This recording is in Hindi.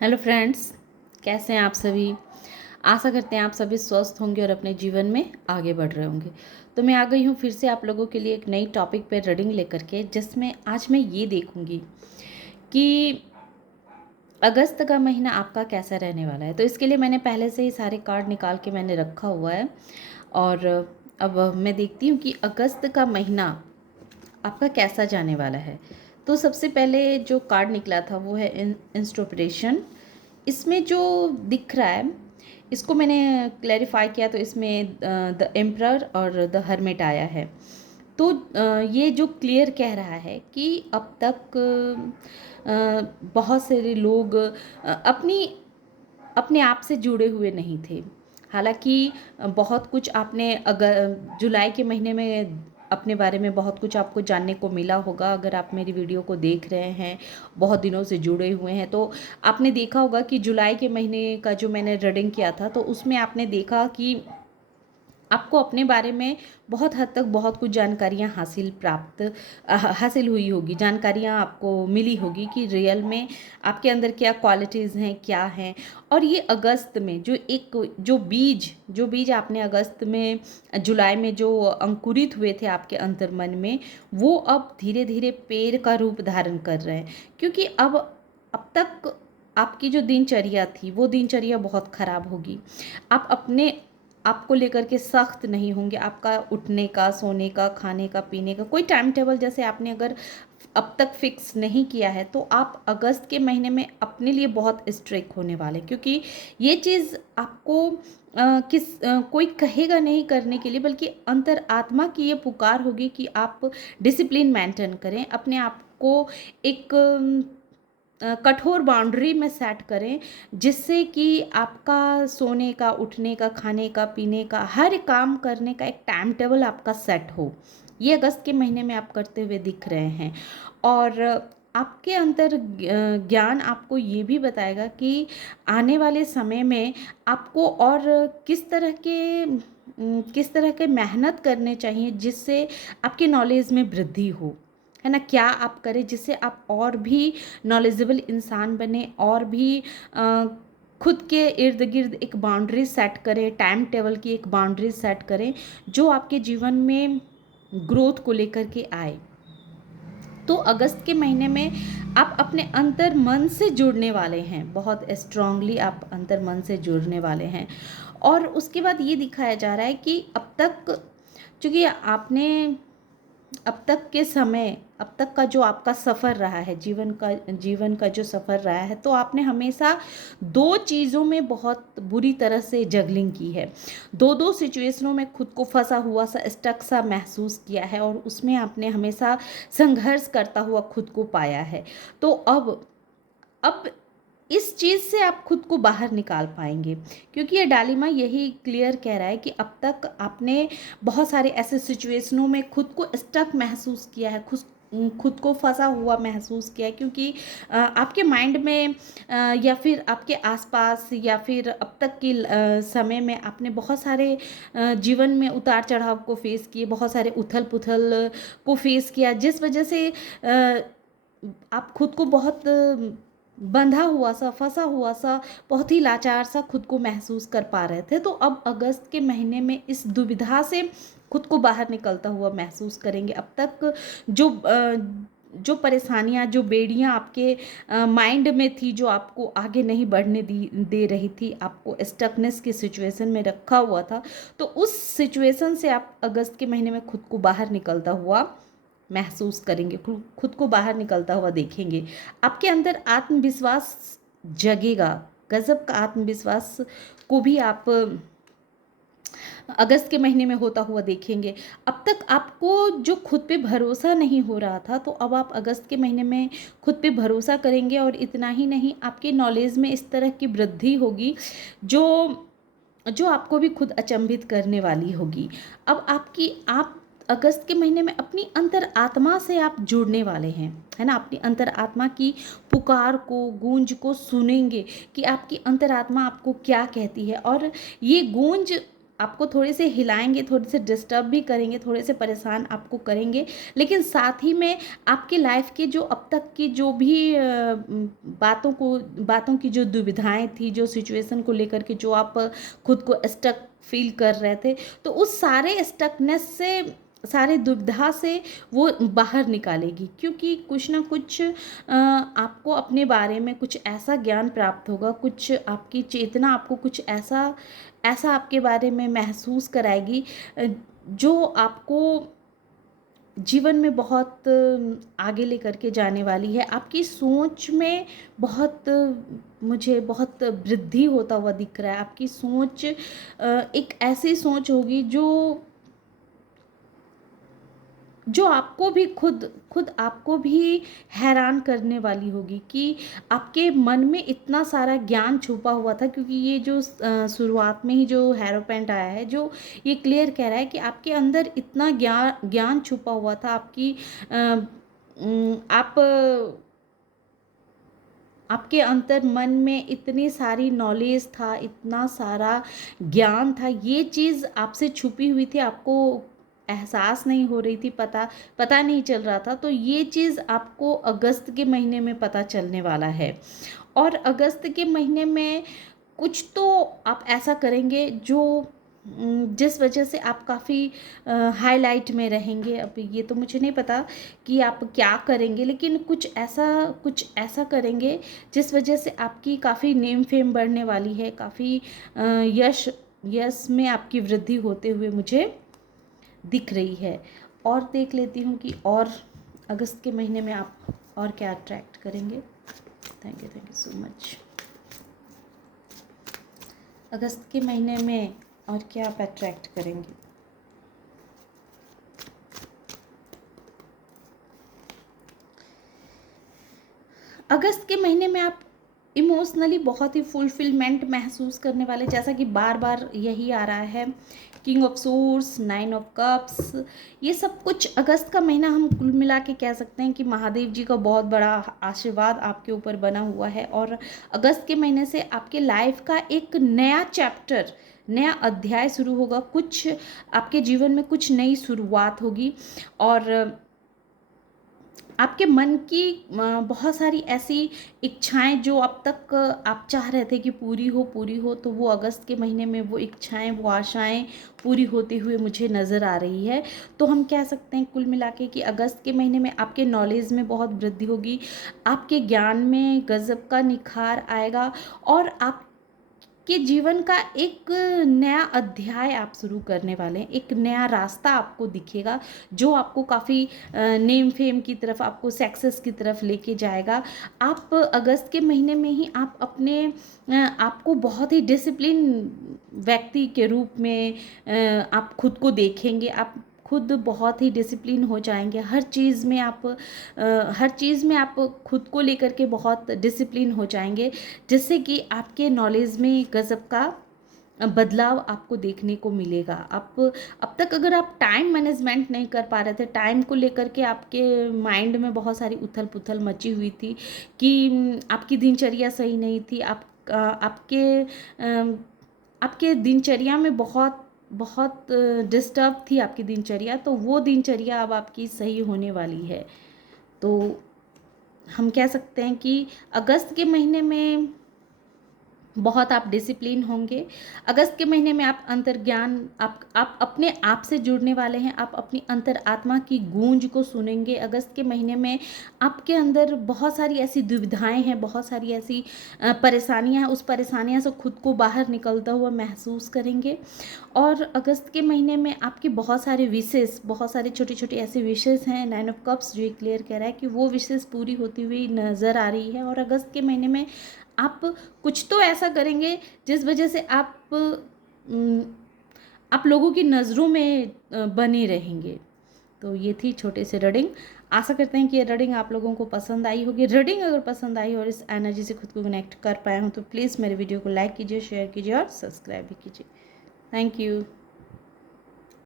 हेलो फ्रेंड्स, कैसे हैं आप सभी। आशा करते हैं आप सभी स्वस्थ होंगे और अपने जीवन में आगे बढ़ रहे होंगे। तो मैं आ गई हूँ फिर से आप लोगों के लिए एक नई टॉपिक पे रीडिंग लेकर के, जिसमें आज मैं ये देखूँगी कि अगस्त का महीना आपका कैसा रहने वाला है। तो इसके लिए मैंने पहले से ही सारे कार्ड निकाल के मैंने रखा हुआ है और अब मैं देखती हूँ कि अगस्त का महीना आपका कैसा जाने वाला है। तो सबसे पहले जो कार्ड निकला था वो है इंस्टोपरेशन। इसमें जो दिख रहा है इसको मैंने क्लैरिफाई किया, तो इसमें द एम्परर और द हर्मिट आया है। तो ये जो क्लियर कह रहा है कि अब तक बहुत सारे लोग अपने आप से जुड़े हुए नहीं थे। हालांकि बहुत कुछ आपने अगर जुलाई के महीने में अपने बारे में बहुत कुछ आपको जानने को मिला होगा। अगर आप मेरी वीडियो को देख रहे हैं, बहुत दिनों से जुड़े हुए हैं, तो आपने देखा होगा कि जुलाई के महीने का जो मैंने रीडिंग किया था, तो उसमें आपने देखा कि आपको अपने बारे में बहुत हद तक बहुत कुछ जानकारियाँ हासिल हुई होगी, जानकारियाँ आपको मिली होगी कि रियल में आपके अंदर क्या क्वालिटीज़ हैं, क्या हैं। और ये अगस्त में जो बीज आपने अगस्त में जुलाई में जो अंकुरित हुए थे आपके अंतर्मन में, वो अब धीरे धीरे पेड़ का रूप धारण कर रहे हैं। क्योंकि अब तक आपकी जो दिनचर्या थी वो दिनचर्या बहुत ख़राब होगी। आपको लेकर के सख्त नहीं होंगे। आपका उठने का, सोने का, खाने का, पीने का कोई टाइम टेबल जैसे आपने अगर अब तक फिक्स नहीं किया है, तो आप अगस्त के महीने में अपने लिए बहुत स्ट्रिक्ट होने वाले। क्योंकि ये चीज़ आपको कोई कहेगा नहीं करने के लिए, बल्कि अंतर आत्मा की ये पुकार होगी कि आप डिसिप्लिन मेंटेन करें, अपने आप को एक कठोर बाउंड्री में सेट करें, जिससे कि आपका सोने का, उठने का, खाने का, पीने का, हर काम करने का एक टाइम टेबल आपका सेट हो। ये अगस्त के महीने में आप करते हुए दिख रहे हैं। और आपके अंदर ज्ञान आपको ये भी बताएगा कि आने वाले समय में आपको और किस तरह के मेहनत करने चाहिए, जिससे आपके नॉलेज में वृद्धि हो, है ना। क्या आप करें जिससे आप और भी नॉलेजेबल इंसान बने, और भी खुद के इर्द गिर्द एक बाउंड्री सेट करें, टाइम टेबल की एक बाउंड्री सेट करें जो आपके जीवन में ग्रोथ को लेकर के आए। तो अगस्त के महीने में आप अपने अंतर मन से जुड़ने वाले हैं, बहुत स्ट्रांगली आप अंतर मन से जुड़ने वाले हैं। और उसके बाद ये दिखाया जा रहा है कि अब तक चूँकि आपने अब तक का जो आपका सफ़र रहा है, जीवन का जो सफ़र रहा है, तो आपने हमेशा दो चीज़ों में बहुत बुरी तरह से जगलिंग की है। दो सिचुएशनों में खुद को फंसा हुआ सा, स्टक सा महसूस किया है, और उसमें आपने हमेशा संघर्ष करता हुआ खुद को पाया है। तो अब इस चीज़ से आप खुद को बाहर निकाल पाएंगे, क्योंकि ये डालिमा यही क्लियर कह रहा है कि अब तक आपने बहुत सारे ऐसे सिचुएशनों में खुद को स्टक महसूस किया है, खुद को फंसा हुआ महसूस किया है। क्योंकि आपके माइंड में या फिर आपके आसपास या फिर अब तक के समय में आपने बहुत सारे जीवन में उतार चढ़ाव को फेस किए, बहुत सारे उथल पुथल को फेस किया, जिस वजह से आप खुद को बहुत बंधा हुआ सा, फंसा हुआ सा, बहुत ही लाचार सा खुद को महसूस कर पा रहे थे। तो अब अगस्त के महीने में इस दुविधा से खुद को बाहर निकलता हुआ महसूस करेंगे। अब तक जो परेशानियां, जो बेड़ियां आपके माइंड में थी, जो आपको आगे नहीं बढ़ने दे रही थी, आपको स्टकनेस की सिचुएशन में रखा हुआ था, तो उस सिचुएशन से आप अगस्त के महीने में खुद को बाहर निकलता हुआ महसूस करेंगे, खुद को बाहर निकलता हुआ देखेंगे। आपके अंदर आत्मविश्वास जगेगा, गजब का आत्मविश्वास को भी आप अगस्त के महीने में होता हुआ देखेंगे। अब तक आपको जो खुद पे भरोसा नहीं हो रहा था, तो अब आप अगस्त के महीने में खुद पे भरोसा करेंगे। और इतना ही नहीं, आपके नॉलेज में इस तरह की वृद्धि होगी जो जो आपको भी खुद अचंभित करने वाली होगी। अब आप अगस्त के महीने में अपनी अंतर आत्मा से आप जुड़ने वाले हैं, है ना। अपनी अंतर आत्मा की पुकार को, गूंज को सुनेंगे कि आपकी अंतर आत्मा आपको क्या कहती है। और ये गूंज आपको थोड़े से हिलाएंगे, थोड़े से डिस्टर्ब भी करेंगे, थोड़े से परेशान आपको करेंगे, लेकिन साथ ही में आपके लाइफ के जो अब तक की जो भी बातों की जो दुविधाएं थी, जो सिचुएशन को लेकर के जो आप खुद को स्टक फील कर रहे थे, तो उस सारे स्टकनेस से, सारे दुविधा से वो बाहर निकालेगी, क्योंकि कुछ ना कुछ आपको अपने बारे में कुछ ऐसा ज्ञान प्राप्त होगा, कुछ आपकी चेतना आपको कुछ ऐसा ऐसा आपके बारे में महसूस कराएगी जो आपको जीवन में बहुत आगे लेकर के जाने वाली है। आपकी सोच में बहुत मुझे बहुत वृद्धि होता हुआ दिख रहा है। आपकी सोच एक ऐसी सोच होगी जो आपको भी खुद खुद आपको भी हैरान करने वाली होगी कि आपके मन में इतना सारा ज्ञान छुपा हुआ था। क्योंकि ये जो शुरुआत में ही जो हेरोपेंट आया है, जो ये क्लियर कह रहा है कि आपके अंदर इतना ज्ञान छुपा हुआ था। आपकी आप आपके अंतर मन में इतनी सारी नॉलेज था, इतना सारा ज्ञान था, ये चीज़ आपसे छुपी हुई थी, आपको एहसास नहीं हो रही थी, पता नहीं चल रहा था। तो ये चीज़ आपको अगस्त के महीने में पता चलने वाला है। और अगस्त के महीने में कुछ तो आप ऐसा करेंगे जो जिस वजह से आप काफ़ी हाईलाइट में रहेंगे। अब ये तो मुझे नहीं पता कि आप क्या करेंगे, लेकिन कुछ ऐसा करेंगे जिस वजह से आपकी काफ़ी नेम फेम बढ़ने वाली है, काफ़ी यश यश में आपकी वृद्धि होते हुए मुझे दिख रही है। और देख लेती हूँ कि और अगस्त के महीने में आप और क्या अट्रैक्ट करेंगे। Thank you so much. अगस्त के महीने में और क्या आप अट्रैक्ट करेंगे। अगस्त के महीने में आप इमोशनली बहुत ही फुलफिलमेंट महसूस करने वाले, जैसा कि बार बार यही आ रहा है। King of source, 9 of cups, ये सब कुछ अगस्त का महीना हम कुल मिला के कह सकते हैं कि महादेव जी का बहुत बड़ा आशीर्वाद आपके ऊपर बना हुआ है। और अगस्त के महीने से आपके लाइफ का एक नया चैप्टर, नया अध्याय शुरू होगा। कुछ आपके जीवन में कुछ नई शुरुआत होगी। और आपके मन की बहुत सारी ऐसी इच्छाएं जो अब तक आप चाह रहे थे कि पूरी हो, तो वो अगस्त के महीने में वो इच्छाएं, वो आशाएं पूरी होते हुए मुझे नज़र आ रही है। तो हम कह सकते हैं कुल मिला के कि अगस्त के महीने में आपके नॉलेज में बहुत वृद्धि होगी, आपके ज्ञान में गजब का निखार आएगा, और आप कि जीवन का एक नया अध्याय आप शुरू करने वाले हैं। एक नया रास्ता आपको दिखेगा जो आपको काफ़ी नेम फेम की तरफ, आपको सक्सेस की तरफ लेके जाएगा। आप अगस्त के महीने में ही आप अपने आपको बहुत ही डिसिप्लिन व्यक्ति के रूप में आप खुद को देखेंगे। आप खुद बहुत ही डिसिप्लिन हो जाएंगे। हर चीज़ में आप खुद को लेकर के बहुत डिसिप्लिन हो जाएंगे, जिससे कि आपके नॉलेज में गजब का बदलाव आपको देखने को मिलेगा। आप अब तक अगर आप टाइम मैनेजमेंट नहीं कर पा रहे थे, टाइम को लेकर के आपके माइंड में बहुत सारी उथल पुथल मची हुई थी कि आपकी दिनचर्या सही नहीं थी, आपके दिनचर्या में बहुत बहुत डिस्टर्ब थी आपकी दिनचर्या, तो वो दिनचर्या अब आपकी सही होने वाली है। तो हम कह सकते हैं कि अगस्त के महीने में बहुत आप डिसिप्लिन होंगे। अगस्त के महीने में आप अंतर्ज्ञान, आप अपने आप से जुड़ने वाले हैं। आप अपनी अंतर आत्मा की गूंज को सुनेंगे। अगस्त के महीने में आपके अंदर बहुत सारी ऐसी दुविधाएं हैं, बहुत सारी ऐसी परेशानियां हैं। उस परेशानियां से खुद को बाहर निकलता हुआ महसूस करेंगे। और अगस्त के महीने में आपकी बहुत सारे विशेष, बहुत सारे छोटे छोटे ऐसे विशेष हैं, 9 ऑफ कप्स जो क्लियर कह रहा है कि वो विशेष पूरी होती हुई नज़र आ रही है। और अगस्त के महीने में आप कुछ तो ऐसा करेंगे जिस वजह से आप लोगों की नज़रों में बने रहेंगे। तो ये थी छोटे से रीडिंग। आशा करते हैं कि ये रीडिंग आप लोगों को पसंद आई होगी। रीडिंग अगर पसंद आई और इस एनर्जी से खुद को कनेक्ट कर पाए हो तो प्लीज़ मेरे वीडियो को लाइक कीजिए, शेयर कीजिए और सब्सक्राइब भी कीजिए। Thank you.